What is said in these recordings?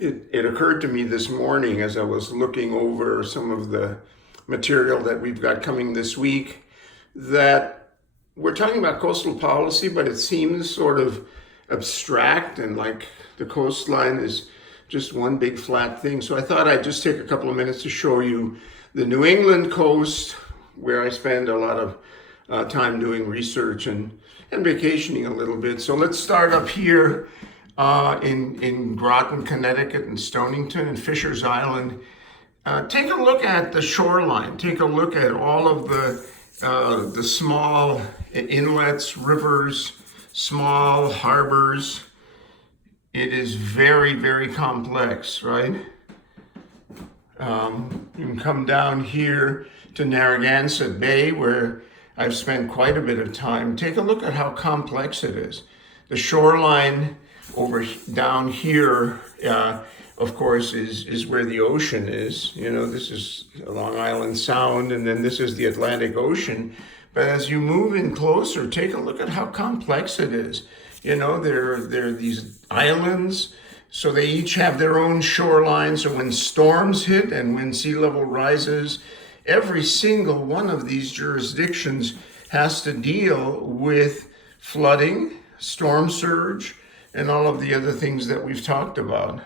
It occurred to me this morning as I was looking over some of the material that we've got coming this week that we're talking about coastal policy, but it seems sort of abstract and like the coastline is just one big flat thing. So I thought I'd just take a couple of minutes to show you the New England coast, where I spend a lot of time doing research and vacationing a little bit. So let's start up here in Groton, Connecticut, and Stonington and Fisher's Island. Take a look at the shoreline. Take a look at all of the small inlets, rivers, small harbors. It is very, very complex, right? You can come down here to Narragansett Bay, where I've spent quite a bit of time. Take a look at how complex it is. The shoreline down here, of course, is where the ocean is. You know, this is Long Island Sound, and then this is the Atlantic Ocean. But as you move in closer, take a look at how complex it is. You know, there are these islands, so they each have their own shoreline. So when storms hit and when sea level rises, every single one of these jurisdictions has to deal with flooding, storm surge, and all of the other things that we've talked about.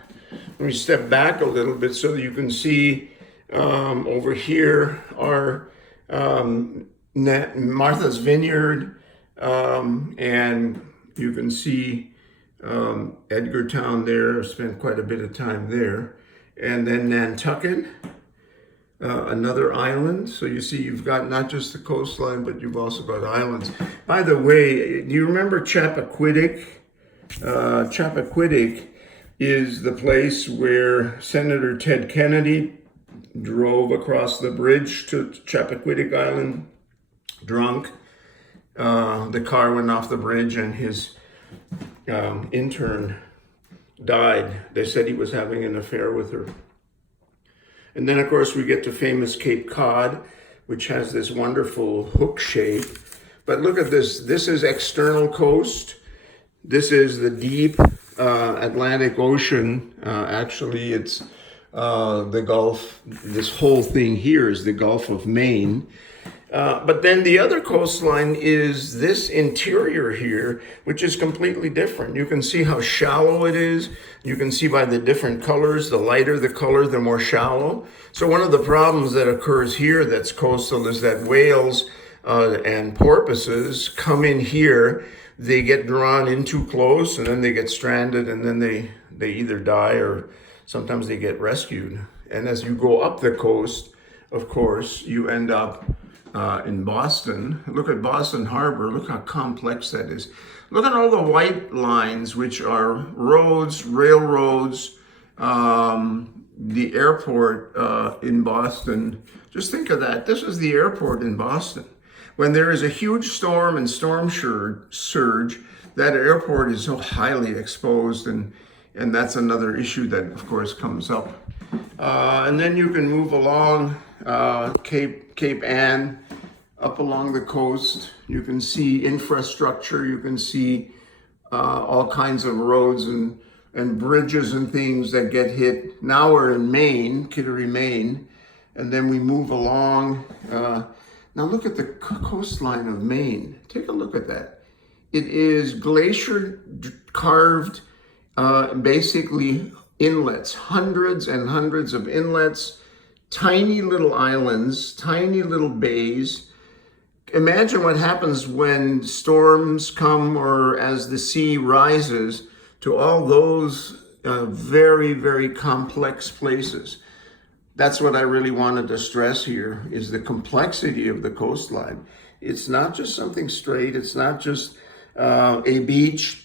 Let me step back a little bit so that you can see over here are Martha's Vineyard, and you can see Edgartown there. I've spent quite a bit of time there. And then Nantucket, another island. So you see you've got not just the coastline, but you've also got islands. By the way, do you remember Chappaquiddick? Chappaquiddick is the place where Senator Ted Kennedy drove across the bridge to Chappaquiddick Island drunk. The car went off the bridge and his intern died. They said he was having an affair with her. And then, of course, we get to famous Cape Cod, which has this wonderful hook shape. But look at this. This is external coast. This is the deep Atlantic Ocean. Actually, it's the Gulf. This whole thing here is the Gulf of Maine. But then the other coastline is this interior here, which is completely different. You can see how shallow it is. You can see by the different colors, the lighter the color, the more shallow. So one of the problems that occurs here that's coastal is that whales and porpoises come in here, they get drawn in too close, and then they get stranded, and then they either die or sometimes they get rescued. And as you go up the coast, of course, you end up in Boston. Look at Boston Harbor. Look how complex that is. Look at all the white lines, which are roads, railroads, the airport in Boston. Just think of that. This is the airport in Boston. When there is a huge storm and storm surge, that airport is so highly exposed, and that's another issue that, of course, comes up. And then you can move along Cape Ann, up along the coast. You can see infrastructure. You can see all kinds of roads and bridges and things that get hit. Now we're in Maine, Kittery, Maine, and then we move along. Now look at the coastline of Maine. Take a look at that. It is glacier carved, basically inlets, hundreds and hundreds of inlets, tiny little islands, tiny little bays. Imagine what happens when storms come or as the sea rises to all those very, very complex places. That's what I really wanted to stress here, is the complexity of the coastline. It's not just something straight. It's not just a beach,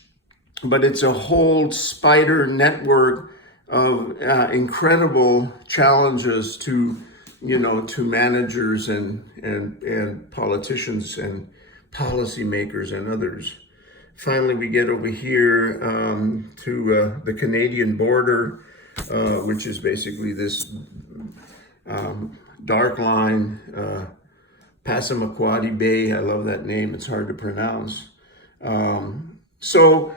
but it's a whole spider network of incredible challenges to managers and politicians and policymakers and others. Finally, we get over here to the Canadian border, which is basically this dark line, Passamaquoddy Bay. I love that name. It's hard to pronounce. So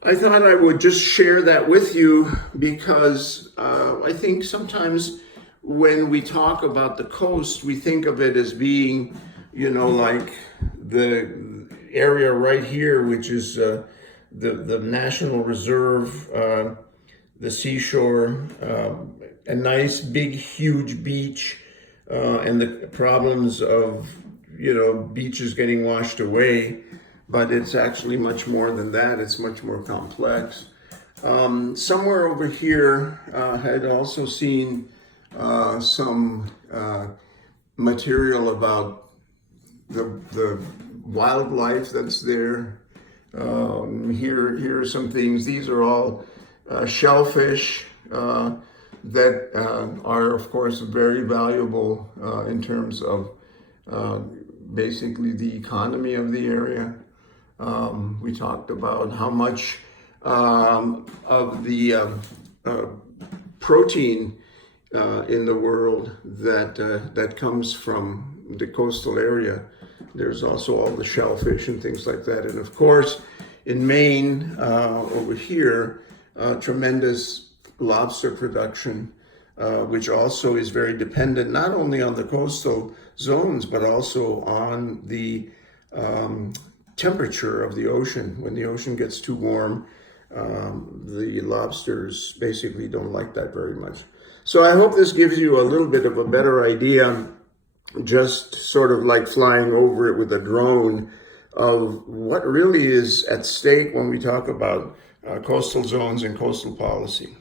I thought I would just share that with you because I think sometimes when we talk about the coast, we think of it as being, like the area right here, which is the National Reserve, the seashore, a nice, big, huge beach, and the problems of, beaches getting washed away. But it's actually much more than that. It's much more complex. Somewhere over here, had also seen some material about the wildlife that's there. Here are some things. These are all shellfish that are, of course, very valuable in terms of basically the economy of the area. We talked about how much of the protein in the world that comes from the coastal area. There's also all the shellfish and things like that. And of course, in Maine, over here, tremendous lobster production, which also is very dependent not only on the coastal zones, but also on the temperature of the ocean. When the ocean gets too warm, the lobsters basically don't like that very much. So I hope this gives you a little bit of a better idea, just sort of like flying over it with a drone, of what really is at stake when we talk about coastal zones and coastal policy.